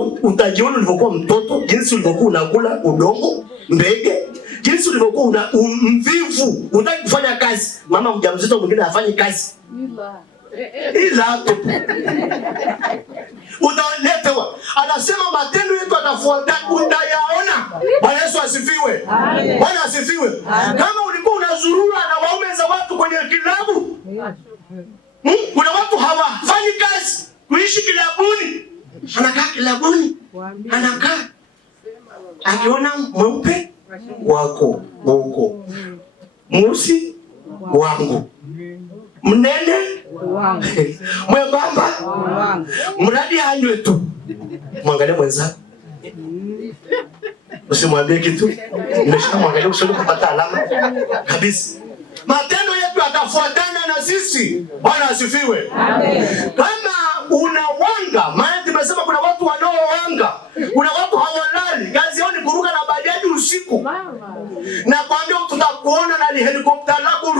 utajiona ulivyokuwa mtoto, jinsi ulivyokuwa unakula udongo, mbege, jinsi ulivyokuwa mvivu, unataka kufanya kazi. Mama mjamzito mwingine hafanyi kazi. Ila utaonetewa. Anasema matendo yetu atafuata, utayaona. Bwana Yesu asifiwe. Bwana asifiwe. Kama ulikuwa unazurura na waume za watu kwenye kilabu, kuna watu hawafanyi kazi, kuishi kilabuni. Anakaa kilabuni, anakaa akiona mweupe wako huko, mweusi wangu, mnene wangu, mwembamba wangu, mradi hanywe tu. Mwangalie mwenzako, usimwambie kitu, nimeshika mwangalie usoni kupata alama kabisa. Matendo yetu yatafuatana na sisi. Bwana asifiwe. Kama unawanga, maana tumesema kuna watu wanaowanga, kuna watu hawalali, kazi yao ni kuruka na bajaji usiku. Na kwambia tutakuona na helikopta lako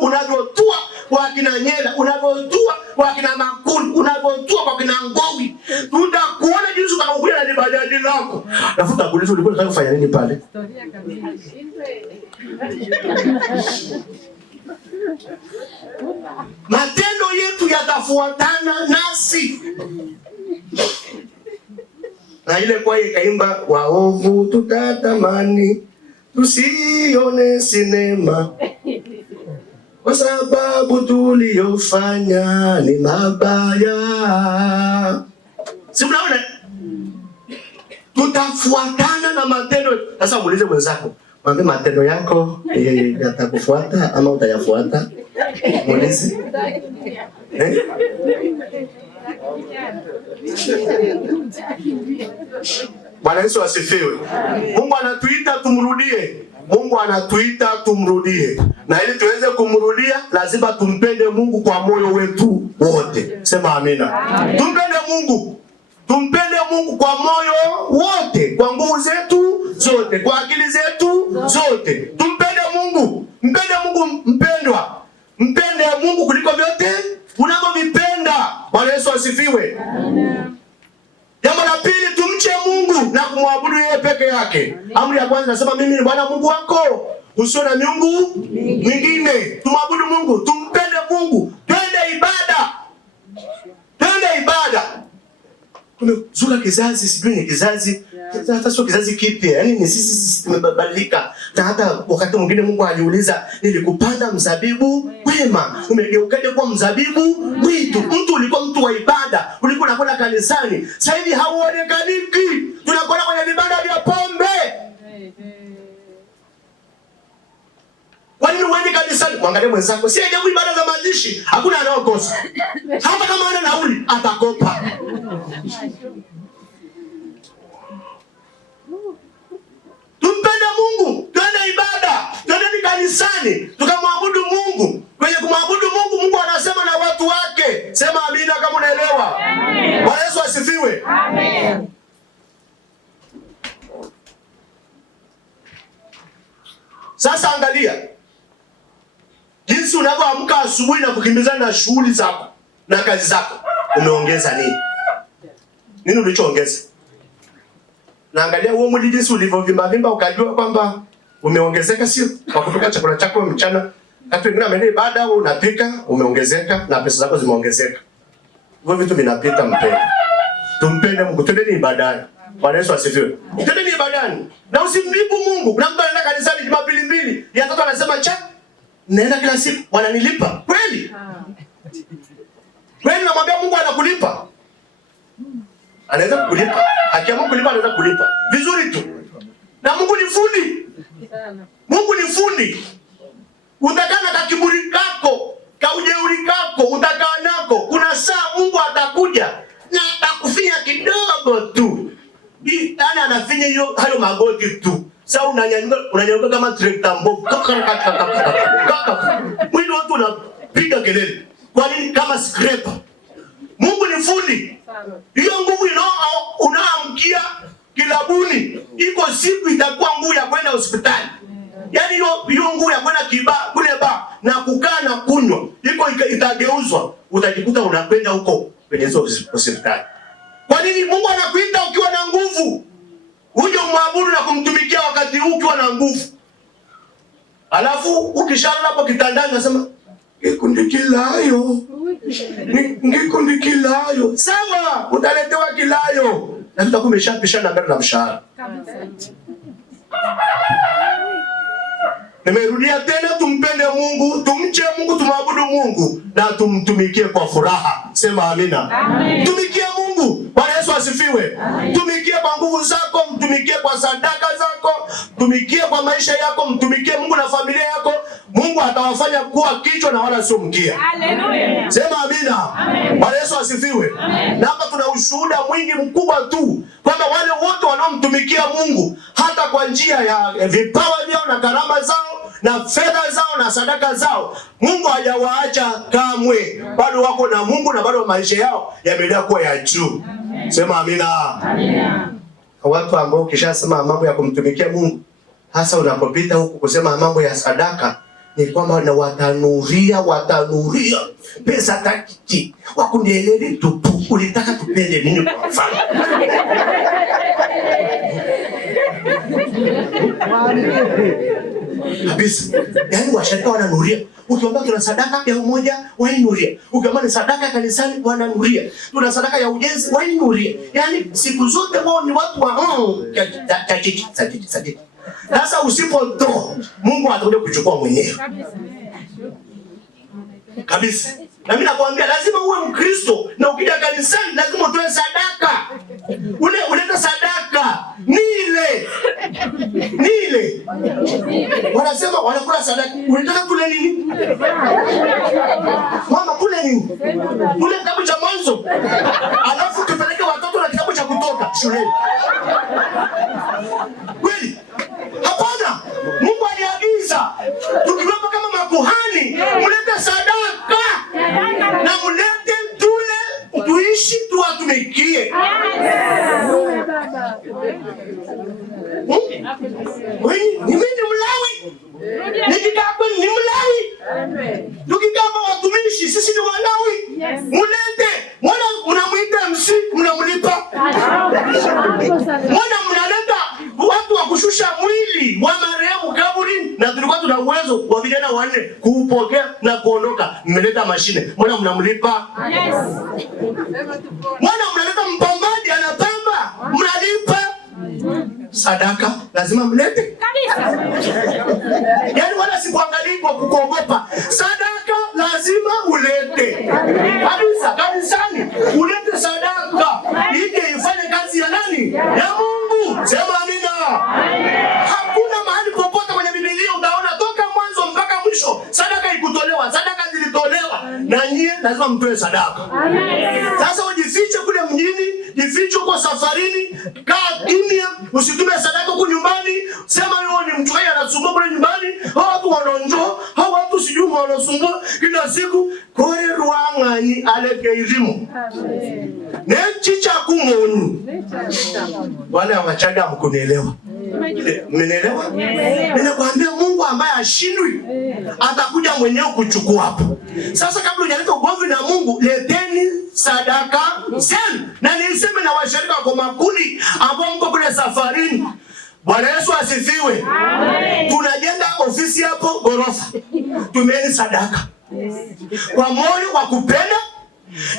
unavyotua kwa kina Nyela, unavyotua kwa kina Makuni, unavyotua kwa kina Ngowi. Tutakuona jinsi utakapokuja na bajaji lako. Nafuta kuuliza ulikuwa unataka kufanya nini pale? Matendo yetu yatafuatana nasi. Na ile kwa ikaimba, waovu tutatamani tusione sinema, kwa sababu tuliyofanya ni mabaya. Si mnaona? Tutafuatana na matendo. Sasa muulize mwenzako, mwambie matendo yako yatakufuata ama utayafuata? Muulize. Bwana Yesu asifiwe. Mungu anatuita tumrudie. Mungu anatuita tumrudie. Na ili tuweze kumrudia, lazima tumpende Mungu kwa moyo wetu wote. Sema amina. Tumpende Mungu. Tumpende Mungu kwa moyo wote, kwa nguvu zetu zote, kwa akili zetu zote. Tumpende Mungu. Mpende Mungu mpendwa. Mpende Mungu kuliko vyote unavyovipenda. Bwana Yesu asifiwe. Jambo la pili, tumche Mungu na kumwabudu yeye peke yake. Amri ya kwanza nasema mimi ni Bwana Mungu wako, usio na miungu mingine. Tumwabudu Mungu, tumpende Mungu, twende ibada. Twende ibada. Tumezuka kizazi, sijui ni kizazi, hata sio kizazi kipya. Yaani ni sisi tumebadilika. Na hata wakati mwingine Mungu aliuliza, nilikupanda mzabibu wema, umegeukaje kuwa mzabibu mwitu? Mtu ulikuwa mtu wa ibada, ulikuwa unakwenda kanisani. Sasa hivi hauonekaniki. Tunakwenda kwenye vibanda vya pombe. Kwa nini uende kanisani? Mwangalie mwenzako, si ajabu ibada za mazishi hakuna anaokosa. Hata kama ana nauli atakopa. Tumpende Mungu, twende ibada, twende kanisani, tukamwabudu Mungu. Kwenye kumwabudu Mungu, Mungu anasema na watu wake. Sema amina kama unaelewa. Bwana Yesu asifiwe. Amen. Sasa angalia jinsi unavyoamka asubuhi na kukimbizana na shughuli zako na kazi zako. Umeongeza nini? Nini ulichoongeza? Na angalia huo mwili jinsi ulivyovimba ukajua kwamba umeongezeka, sio? Kwa kutoka chakula chako mchana, hata wengine wameenda ibada au unapika, umeongezeka na pesa zako zimeongezeka. Hivyo vitu vinapita mpendo. Tumpende Mungu, twende ibadani. Bwana Yesu asifiwe. Twende ibadani. Na usimlipu Mungu. Kuna mtu anaenda kanisani Jumapili mbili, ya tatu anasema naenda kila siku, wananilipa. Kweli? Kweli namwambia Mungu anakulipa. Anaweza kukulipa. Akiamua kulipa anaweza kulipa. Vizuri tu. Na Mungu ni fundi. Mungu ni fundi. Utakaa na kiburi kako, kaujeuri kako, utakaa nako. Kuna saa Mungu atakuja na atakufinya kidogo tu. Yaani anafinya hiyo hayo magoti tu. Sasa unanyanyuka kama trekta mbovu. Mwili watu unapiga kelele. Kwa nini? Kama scraper. Mungu ni fundi. Hiyo nguvu unaamkia kilabuni, iko siku itakuwa nguvu ya kwenda hospitali. Yaani hiyo nguvu ya kwenda kule ba na kukaa na kunywa, iko itageuzwa, utajikuta unakwenda huko kwenye hizo hospitali. Kwa nini Mungu anakuita ukiwa na nguvu? Uje umwabudu na kumtumikia wakati huu ukiwa na nguvu. Alafu ukishalala hapo kitandani unasema ngikundikilayo. Sawa, utaletewa kilayo. Na tutakuwa umeshapishana mbele na mshahara. Nimerudia tena, tumpende Mungu, tumche Mungu, tumwabudu Mungu na tumtumikie kwa furaha. Sema amina. Amen. Tumikie Mungu. Bwana Yesu asifiwe. Amen. Tumikie kwa nguvu zako, mtumikie kwa sadaka zako, tumikie kwa maisha yako, mtumikie Mungu na familia yako. Mungu atawafanya kuwa kichwa na wala sio mkia. Haleluya. Sema amina. Amen. Bwana Yesu asifiwe. Amen. Na hapa tuna ushuhuda mwingi mkubwa tu kwamba wale wote wanaomtumikia Mungu hata kwa njia ya vipawa vyao na karama zao na fedha zao na sadaka zao, Mungu hajawaacha kamwe. Bado wako na Mungu na bado maisha yao yameendelea kuwa ya juu. Sema amina. Amina. Watu ambao kishasema mambo ya kumtumikia Mungu, hasa unapopita huku kusema mambo ya sadaka, ni kwamba na watanuria pesa takiti wakundelele tupu. Ulitaka tupende nini kwa mfano? Kabisa. Yaani washirika wananuria. Ukiomba tuna sadaka ya umoja, wainuria. Ukiomba ni sadaka ya kanisani, wananuria. Tuna sadaka ya ujenzi, wainuria. Yaani siku zote wao ni watu wa tajiki. Sasa usipotoa, Mungu atakuja kuchukua mwenyewe. Kabisa. Na mimi nakwambia lazima uwe Mkristo na ukija kanisani lazima utoe sadaka. Uleta sadaka. Nile. Wanasema wanakula sadaka. Unataka kule nini? Mama kule nini? Kule kitabu cha Mwanzo. Alafu tupeleke watoto na kitabu cha Kutoka shuleni. Kweli? Hapana. Mungu aliagiza tukiwepo kama makuhani, mlete sadaka na mlete tule, tuishi, tuwatumikie. Mimi ni Mlawi. Nikikaa kweli ni Mlawi. Tukikaa watumishi sisi ni Walawi. Mlete. Mbona mnamuita MC mnamlipa? Mbona mnaleta watu wa kushusha mwili wa marehemu kaburi na tulikuwa tuna uwezo wa vijana 4 kuupokea na kuondoka, mmeleta mashine. Mbona mnamlipa? Yes. Mbona mnaleta mpambaji anapamba? Mnalipa? Sadaka lazima mlete. Kabisa. Yaani wala sikuangalii kwa kukuogopa. Sadaka lazima ulete. Kabisa, kanisani ulete sadaka. Ije ifanye kazi ya nani? Ya Mungu. Sema amina. Hakuna mahali popote kwenye Biblia utaona toka mwanzo mpaka mwisho sadaka ikutolewa. Sadaka zilitolewa na nyie lazima mtoe sadaka. Sasa ujifiche kule mjini, jifiche kwa safarini, kaa kimya, usitume sadaka huko nyumbani. Sema wewe ni mchungaji anasumbua kule nyumbani, hao watu wanonjo, hao watu sijui wanasumbua kila siku. Kore ruangani aleke elimu. Nechicha kumonu. Wale wachaga mkunielewa. Mmenielewa? Ninakwambia Mungu ambaye ashindwi atakuja mwenyewe kuchukua hapo. Sasa kabla hujaleta ugomvi na Mungu, leteni sadaka zenu. Na niseme na washirika kwa makundi ambao mko kule safarini. Bwana Yesu asifiwe. Amen. Tunajenga ofisi hapo ghorofa. Tumeni sadaka. Kwa moyo wa kupenda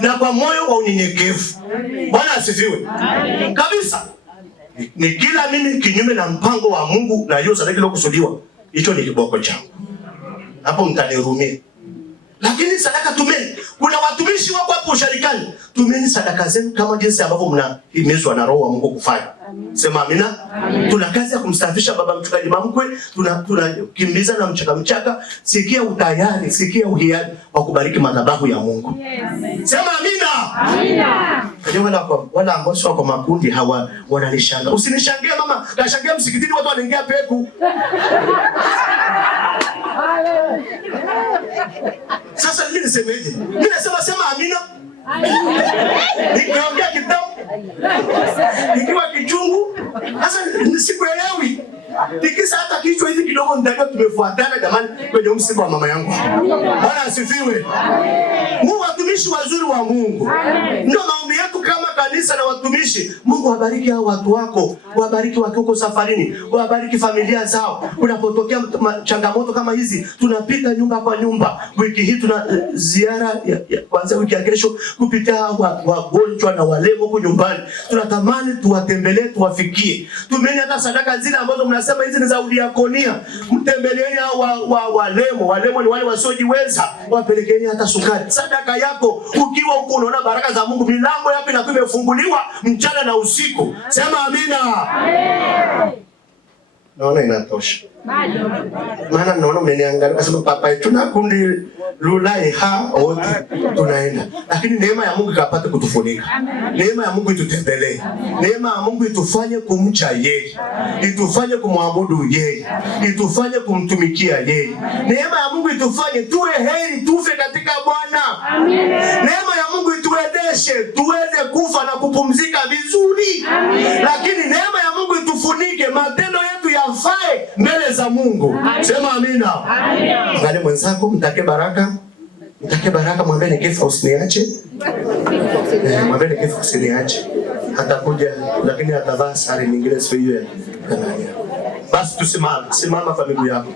na kwa moyo wa unyenyekevu. Bwana asifiwe. Amen. Kabisa. Ni kila mimi kinyume na mpango wa Mungu na hiyo sadaka iliyokusudiwa, hicho ni kiboko changu. Hapo mtanirumia. Lakini sadaka tumeni. Kuna watumishi wako hapo usharikani. Tumeni sadaka zenu kama jinsi ambavyo mnahimizwa na Roho wa Mungu kufanya. Sema amina. Tuna kazi ya kumstafisha baba mchungaji Mamkwe, tunakimbiza na mchaka. Sikia utayari, sikia uhiari wa kubariki madhabahu ya Mungu. Yes. Sema amina. Amina. Wala ambao sio kwa makundi hawa wananishanga. Usinishangie mama, kashangia msikitini watu wanaingia peku. Sasa mimi nisemeje? Mimi nasema sema amina. Nikiongea kitabu nikiwa kichungu, sasa sikuelewi. Tikisa hata kichwa hivi kidogo nitajua tumefuatana jamani kwenye msiba wa mama yangu. Bwana asifiwe. Mungu watumishi wazuri wa Mungu. Ndio maombi yetu kama kanisa. kanisa na watumishi. Mungu wabariki hao watu wako, wabariki wakiwa safarini, wabariki familia zao. Unapotokea changamoto kama hizi, tunapita nyumba kwa nyumba. Wiki hii tuna ziara kwanza wiki ya kesho kupitia wagonjwa na walemo huko nyumbani. Tunatamani tuwatembelee, tuwafikie. Tumeni hata sadaka zile ambazo mnasema hizi ni za udiakonia. Mtembeleeni hao walemo. Walemo ni wale wasiojiweza. Wapelekeni hata sukari. Sadaka yako ukiwa huko unaona baraka za Mungu, milango yako inakuwa imefunguliwa mchana na usiku. Sema amina. Amen. Naona inatosha. Maana naona mmeniangalia kasema papa tuna kundi lulai wote tunaenda. Lakini neema ya Mungu ikapate kutufunika. Neema ya Mungu itutembelee. Neema ya Mungu itufanye kumcha yeye. Itufanye kumwabudu yeye. Itufanye kumtumikia yeye. Neema ya Mungu itufanye tuwe heri, tufe katika Bwana. Amen. Neema ya Mungu ituwezeshe tuweze kufa na kupumzika vizuri. Amen. Lakini neema ya Mungu itufunike, matendo yetu yafae mbele za Mungu. Amen. Sema amina. Amen. Ngale mwenzako mtake baraka. Mtake baraka, mwambie nikifa usiniache. Mwambie nikifa usiniache. Atakuja lakini atavaa sare nyingine sio hiyo. Basi tusimame. Simama familia yako.